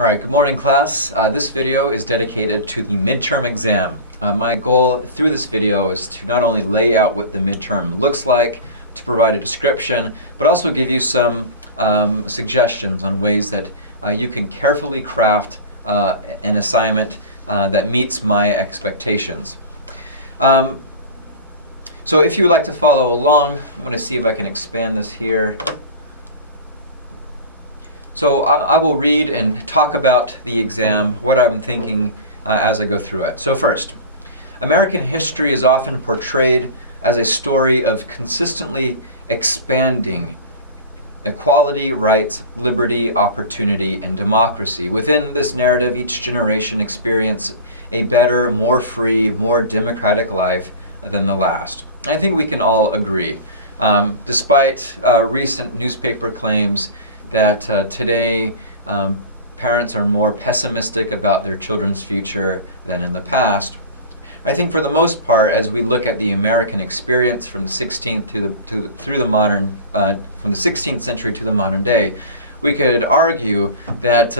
All right, good morning class. This video is dedicated to the midterm exam. My goal through this video is to not only lay out what the midterm looks like, to provide a description, but also give you some suggestions on ways that you can carefully craft an assignment that meets my expectations. So if you would like to follow along, I'm going to see if I can expand this here. So I will read and talk about the exam, what I'm thinking as I go through it. So first, American history is often portrayed as a story of consistently expanding equality, rights, liberty, opportunity, and democracy. Within this narrative, each generation experienced a better, more free, more democratic life than the last. I think we can all agree. Despite recent newspaper claims that today parents are more pessimistic about their children's future than in the past, I think for the most part, as we look at the American experience from the 16th through the modern, from the 16th century to the modern day, we could argue that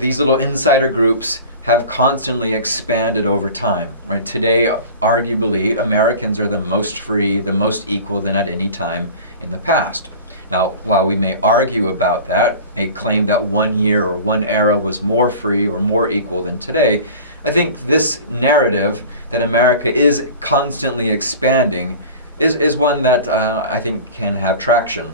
these little insider groups have constantly expanded over time. Right? Today, arguably, Americans are the most free, the most equal than at any time in the past. Now, while we may argue about that, a claim that one year or one era was more free or more equal than today, I think this narrative that America is constantly expanding is one that I think can have traction.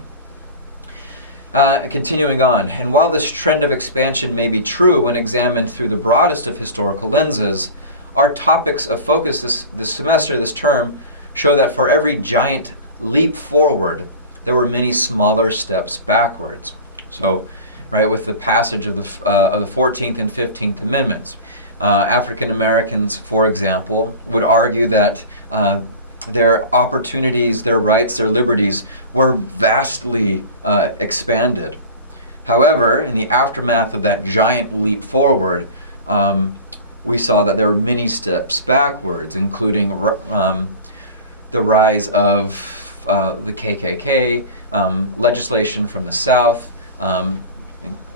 Continuing on, and while this trend of expansion may be true when examined through the broadest of historical lenses, our topics of focus this semester, this term, show that for every giant leap forward, there were many smaller steps backwards. So, right, with the passage of the 14th and 15th Amendments, African Americans, for example, would argue that their opportunities, their rights, their liberties were vastly expanded. However, in the aftermath of that giant leap forward, we saw that there were many steps backwards, including the rise of the KKK, legislation from the South,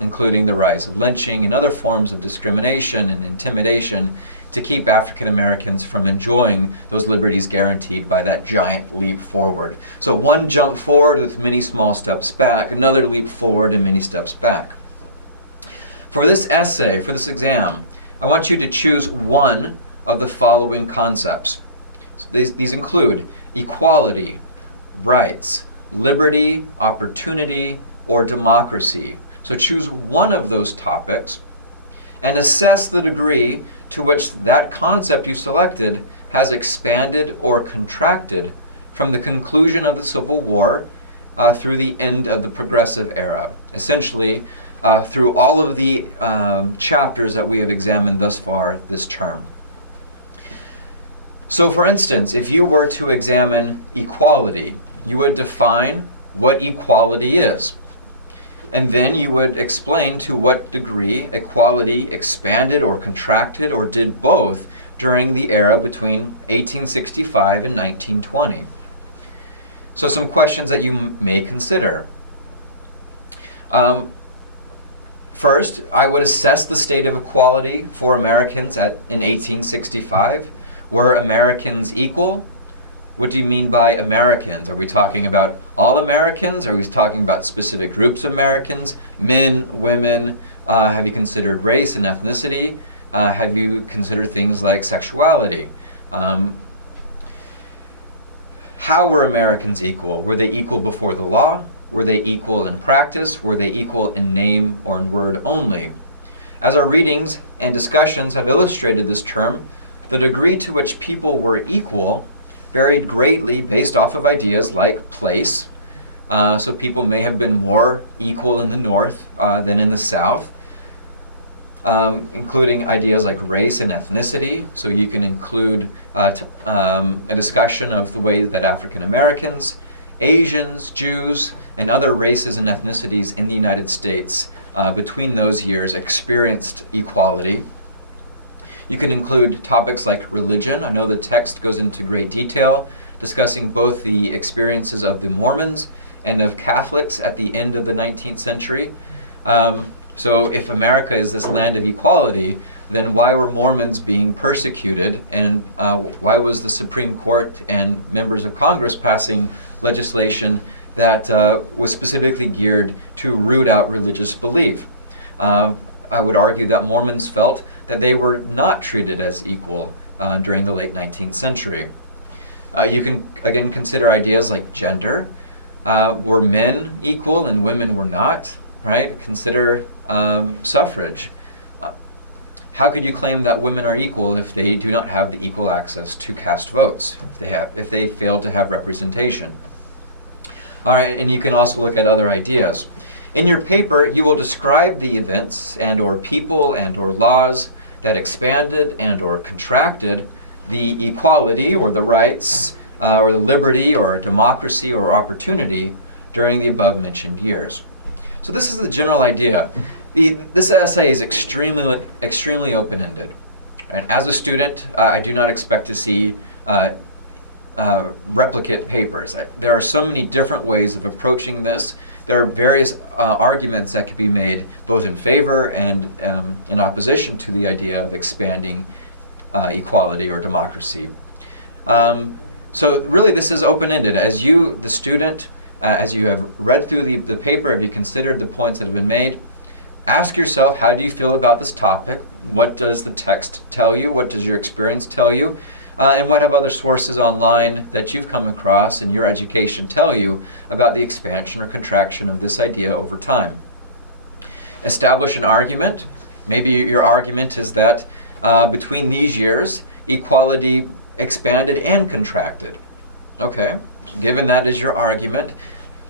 including the rise of lynching and other forms of discrimination and intimidation to keep African Americans from enjoying those liberties guaranteed by that giant leap forward. So one jump forward with many small steps back, another leap forward and many steps back. For this essay, for this exam, I want you to choose one of the following concepts. So these include equality, rights, liberty, opportunity, or democracy. So choose one of those topics and assess the degree to which that concept you selected has expanded or contracted from the conclusion of the Civil War through the end of the Progressive Era. Essentially, through all of the chapters that we have examined thus far this term. So for instance, if you were to examine equality, you would define what equality is. And then you would explain to what degree equality expanded or contracted or did both during the era between 1865 and 1920. So some questions that you may consider. First, I would assess the state of equality for Americans in 1865. Were Americans equal? What do you mean by Americans? Are we talking about all Americans? Are we talking about specific groups of Americans? Men, women? Have you considered race and ethnicity? Have you considered things like sexuality? How were Americans equal? Were they equal before the law? Were they equal in practice? Were they equal in name or in word only? As our readings and discussions have illustrated this term, the degree to which people were equal varied greatly based off of ideas like place. So people may have been more equal in the North than in the South, including ideas like race and ethnicity. So you can include a discussion of the way that African Americans, Asians, Jews, and other races and ethnicities in the United States between those years experienced equality. You can include topics like religion. I know the text goes into great detail, discussing both the experiences of the Mormons and of Catholics at the end of the 19th century. So if America is this land of equality, then why were Mormons being persecuted, and why was the Supreme Court and members of Congress passing legislation that was specifically geared to root out religious belief? I would argue that Mormons felt that they were not treated as equal during the late 19th century. You can, again, consider ideas like gender. Were men equal and women were not? Right? Consider suffrage. How could you claim that women are equal if they do not have the equal access to cast votes? If they fail to have representation. All right, and you can also look at other ideas. In your paper, you will describe the events and/or people and/or laws that expanded and/or contracted the equality or the rights or the liberty or democracy or opportunity during the above-mentioned years. So this is the general idea. This essay is extremely open-ended. And as a student, I do not expect to see replicate papers. There are so many different ways of approaching this. There are various arguments that can be made both in favor and in opposition to the idea of expanding equality or democracy. So really this is open-ended. As you, the student, as you have read through the paper, have you considered the points that have been made, ask yourself, how do you feel about this topic? What does the text tell you? What does your experience tell you? And what have other sources online that you've come across in your education tell you about the expansion or contraction of this idea over time? Establish an argument. Maybe your argument is that between these years, equality expanded and contracted. Okay, so given that is your argument,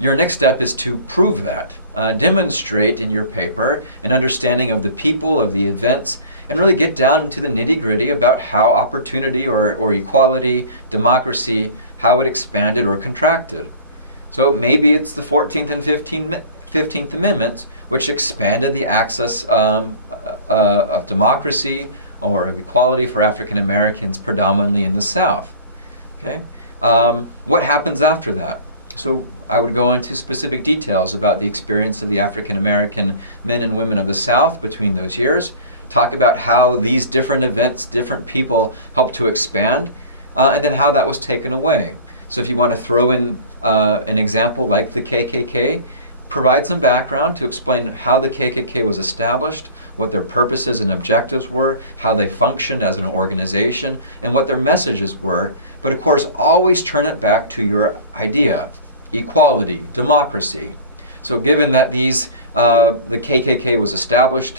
your next step is to prove that. Demonstrate in your paper an understanding of the people, of the events, and really get down into the nitty-gritty about how opportunity or equality, democracy, how it expanded or contracted. So maybe it's the 14th and 15th Amendments which expanded the access of democracy or of equality for African Americans predominantly in the South. Okay? What happens after that? So I would go into specific details about the experience of the African American men and women of the South between those years, talk about how these different events, different people helped to expand, and then how that was taken away. So if you want to throw in an example like the KKK, provide some background to explain how the KKK was established, what their purposes and objectives were, how they functioned as an organization, and what their messages were. But of course, always turn it back to your idea. Equality, democracy. So given that the KKK was established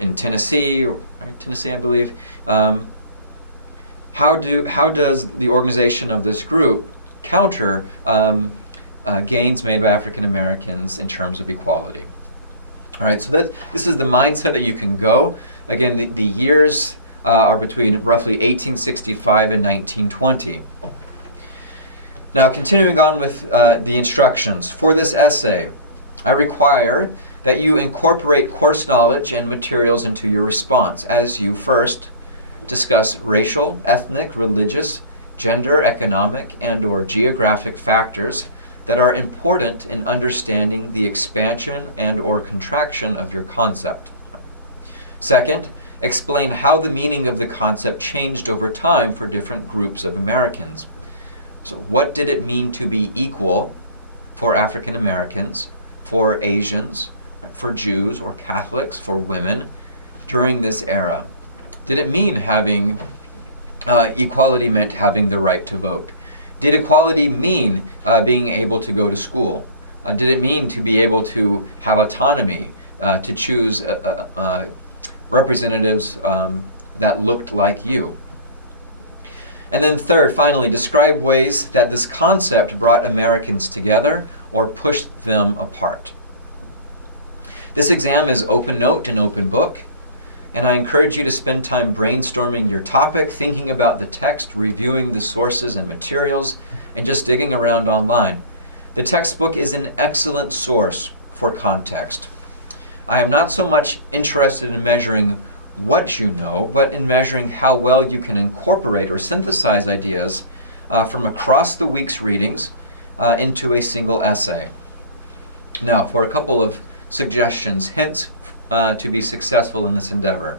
in Tennessee, I believe, how does the organization of this group counter gains made by African Americans in terms of equality? All right, so this is the mindset that you can go. Again, the years are between roughly 1865 and 1920. Now, continuing on with the instructions. For this essay, I require that you incorporate course knowledge and materials into your response as you first discuss racial, ethnic, religious, gender, economic, and/or geographic factors that are important in understanding the expansion and/or contraction of your concept. Second, explain how the meaning of the concept changed over time for different groups of Americans. So what did it mean to be equal for African Americans, for Asians, for Jews or Catholics, for women during this era? Did it mean having equality meant having the right to vote? Did equality mean being able to go to school? Did it mean to be able to have autonomy, to choose representatives that looked like you? And then third, finally, describe ways that this concept brought Americans together or pushed them apart. This exam is open note and open book, and I encourage you to spend time brainstorming your topic, thinking about the text, reviewing the sources and materials, and just digging around online. The textbook is an excellent source for context. I am not so much interested in measuring what you know, but in measuring how well you can incorporate or synthesize ideas from across the week's readings into a single essay. Now, for a couple of suggestions, hints to be successful in this endeavor.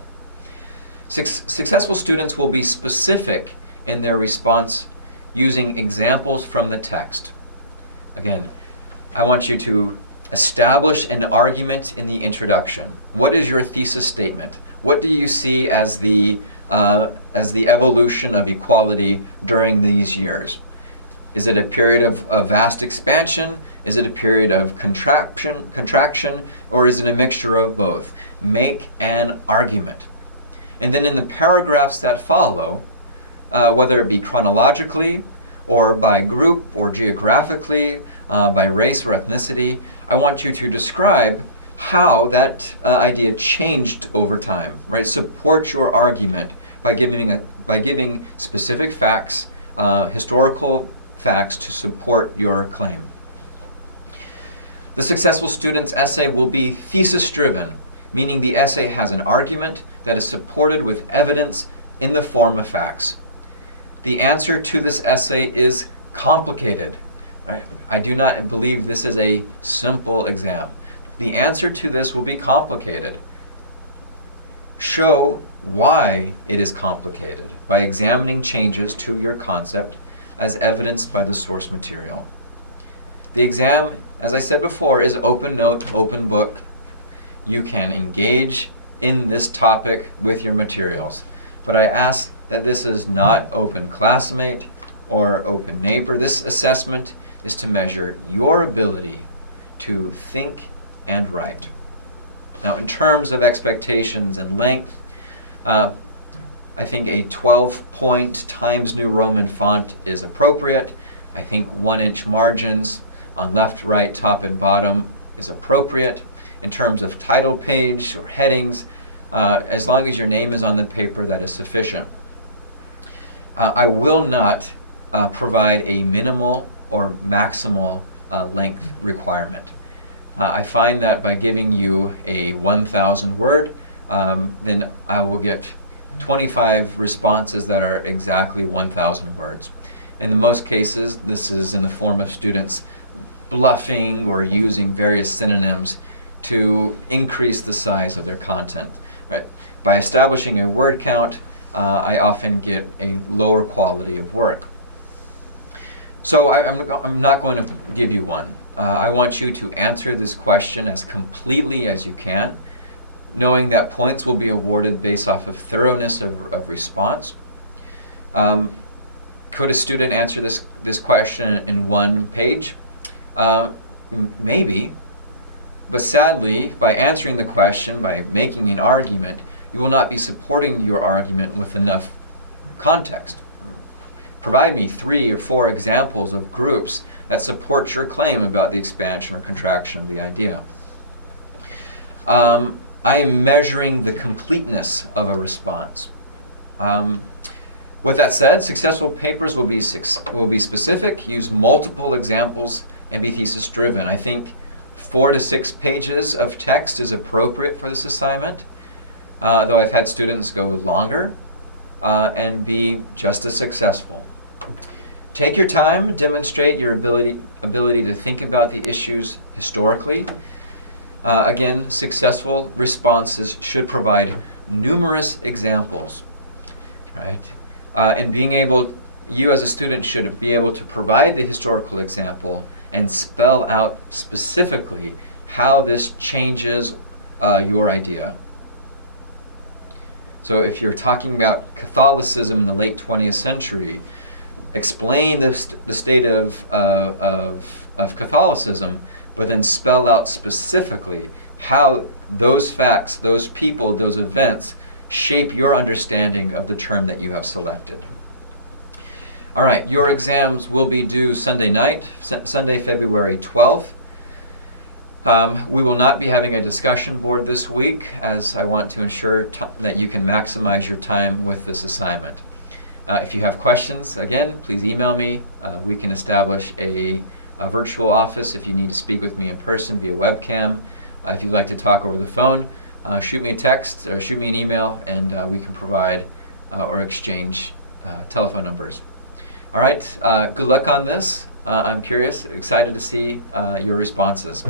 Successful students will be specific in their response using examples from the text. Again, I want you to establish an argument in the introduction. What is your thesis statement? What do you see as the evolution of equality during these years? Is it a period of vast expansion? Is it a period of contraction? Or is it a mixture of both? Make an argument. And then in the paragraphs that follow, whether it be chronologically, or by group, or geographically, by race or ethnicity, I want you to describe how that idea changed over time, right? Support your argument by giving specific facts, historical facts to support your claim. The successful student's essay will be thesis-driven, meaning the essay has an argument that is supported with evidence in the form of facts. The answer to this essay is complicated. I do not believe this is a simple exam. The answer to this will be complicated. Show why it is complicated by examining changes to your concept as evidenced by the source material. The exam, as I said before, is open note, open book. You can engage in this topic with your materials. But I ask that this is not open classmate or open neighbor. This assessment is to measure your ability to think and write. Now, in terms of expectations and length, I think a 12-point Times New Roman font is appropriate. I think 1-inch margins on left, right, top, and bottom is appropriate. In terms of title page or headings, as long as your name is on the paper, that is sufficient. I will not provide a minimal or maximal length requirement. I find that by giving you a 1,000 word, then I will get 25 responses that are exactly 1,000 words. In most cases, this is in the form of students bluffing or using various synonyms to increase the size of their content. Right? By establishing a word count, I often get a lower quality of work. So I'm not going to give you one. I want you to answer this question as completely as you can, knowing that points will be awarded based off of thoroughness of response. Could a student answer this question in one page? Maybe. But sadly, by answering the question, by making an argument, you will not be supporting your argument with enough context. Provide me 3 or 4 examples of groups that support your claim about the expansion or contraction of the idea. I am measuring the completeness of a response. With that said, successful papers will be specific, use multiple examples, and be thesis-driven. I think 4 to 6 pages of text is appropriate for this assignment, though I've had students go longer and be just as successful. Take your time, demonstrate your ability to think about the issues historically. Again, successful responses should provide numerous examples, right? And you as a student should be able to provide the historical example and spell out specifically how this changes your idea. So if you're talking about Catholicism in the late 20th century, explain the state of Catholicism, but then spell out specifically how those facts, those people, those events shape your understanding of the term that you have selected. All right, your exams will be due Sunday night, Sunday, February 12th. We will not be having a discussion board this week, as I want to ensure that you can maximize your time with this assignment. If you have questions, again, please email me. We can establish a virtual office if you need to speak with me in person via webcam. If you'd like to talk over the phone, shoot me a text or shoot me an email, and we can provide or exchange telephone numbers. All right, good luck on this. I'm curious, excited to see your responses.